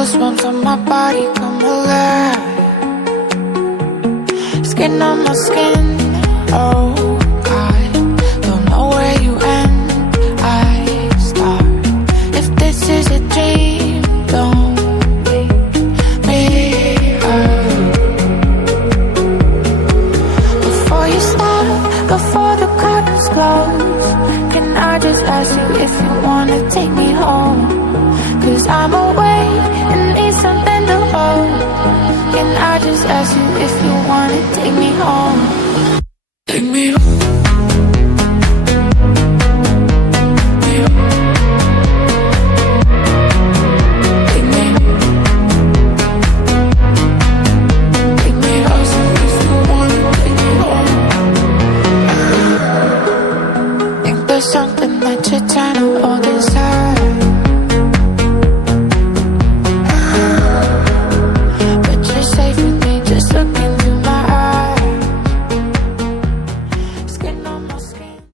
goosebumps on my body come alive. Skin on my skin, oh God. Don't know where you end, I start. If this is a dream, don't wake me up. Before you stop, before the curtains close, can I just ask you if you wanna take me home? 'Cause I'm awake and need something to hold. Can I just ask you if you wanna take me home? Take me home. Something that you're trying to hold inside.